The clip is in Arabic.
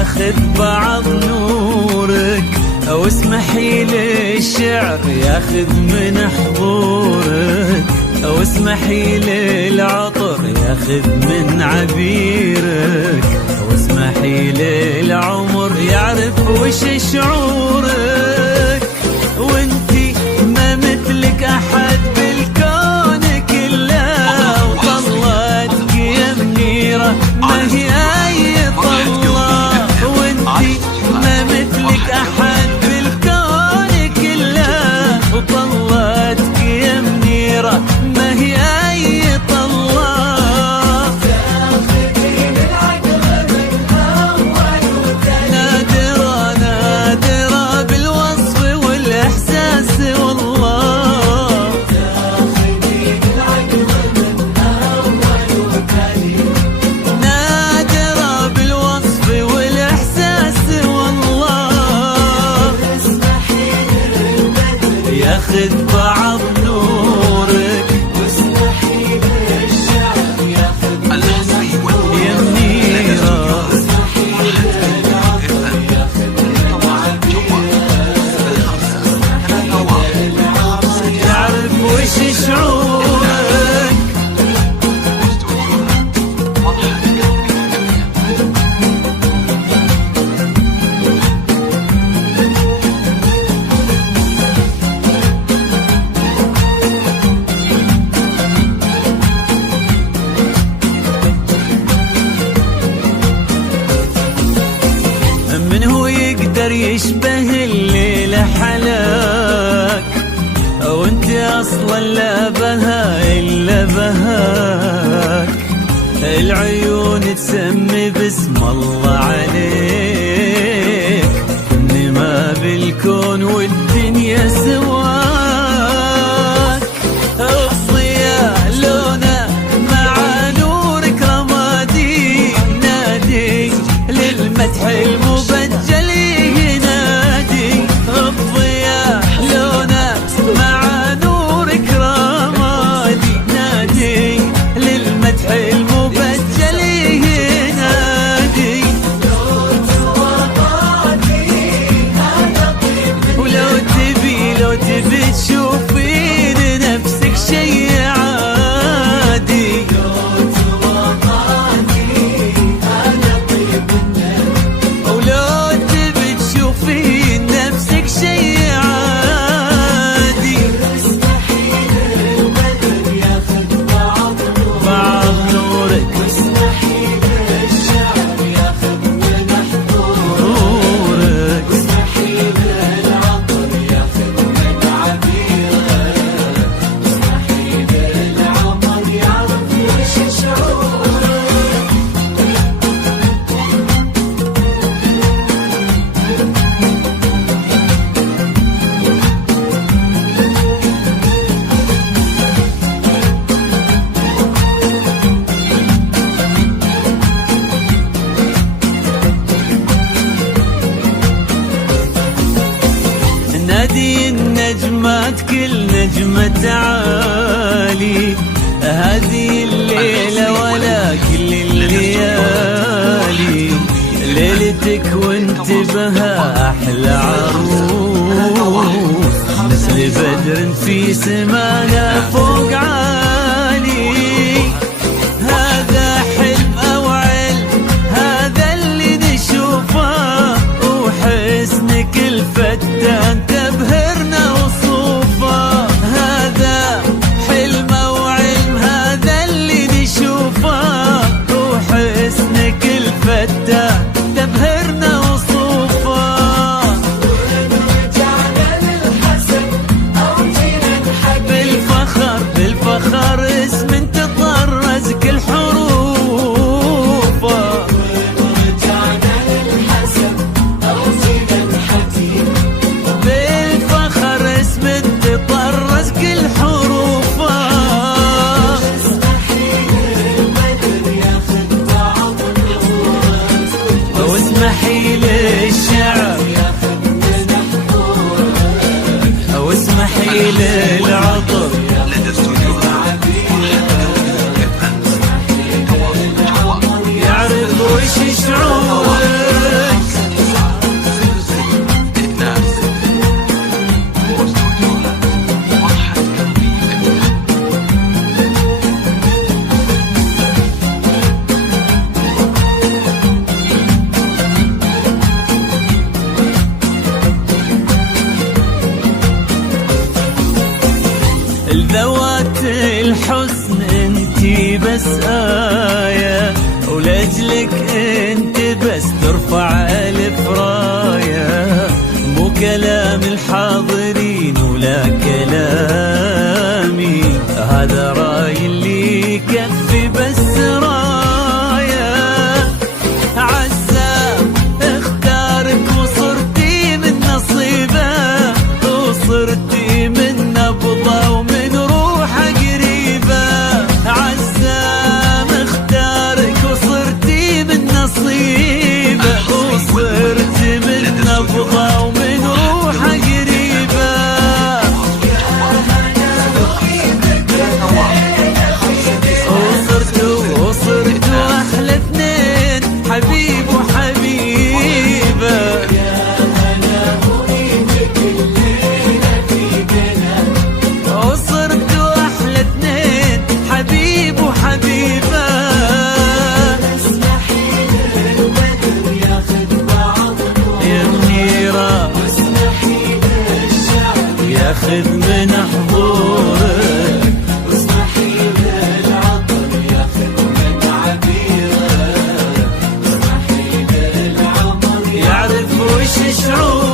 ياخذ بعض نورك، أو اسمحي لي الشعر ياخذ من حضورك، أو اسمحي لي العطر ياخذ من عبيرك، أو اسمحي لي العمر يعرف وش شعورك. وانتي ما مثلك أحد بالكون كله، وطلتك يا منيرة ما هي أي طلة. وانتي ما مثلك أحد بالكون كله، وطلتك يا منيرة ما هي أي طلة. نادرة نادرة بالوصف والإحساس والله، نادرة بالوصف والإحساس والله. ياخذ بعض نورك، يا منيرة يعرف وش شعورك. من هو يقدر يشبه الليلة حلاك، أو انت أصلا لا بها إلا بهاك. العيون تسمي باسم الله عليك، إنما بالكون والدنيا سواك. الضياء لونه مع نورك رمادي، نادي للمدح المبجل ينادي. الضياء لونه مع نورك رمادي، نادي للمدح المبجل ينادي. ولو تبي تشوفين نفسك شي عادي، ولو تبي تشوفين نفسك شي عادي. بعض نورك نادي النجمات كل نجمة عالي، هذه الليلة ولا كل الليالي. ليلتك وانت بها أحلى عروس، مثل بدر في سمانا فوق عالي. هذا حلم أو علم، هذا اللي نشوفه، وحسنك الفتان تبهرنا وصوفه. هذا حلم وعلم، هذا اللي نشوفه، وحسنك الفتان تبهرنا وصوفه. بالفخر بالفخر اسم تطرز كل حروفه. بالفخر اسم تطرز كل حروفه. واسمحي لي الشعر، أو اسمحي لي العطر، يعرف وش شعورك. لذوات الحسن انتي بس آية، ولأجلك انت بس ترفع ألف راية. مو كلام الحاضرين ولا كلامي، هذا راي اللي يكفي بس راية. عزام اختارك وصرتي من نصيبه، وصرتي من نبضه ومن روحه قريبه. عزام اختارك وصرتي من نصيبه، وصرتي من نبضه ومن روحه قريبه. وصرتوا احلى اثنين، حبيب وحبيبه. وصرتوا احلى اثنين، حبيب وحبيبه. يا منيره ياخذ من حضورك، يعرف وش شعور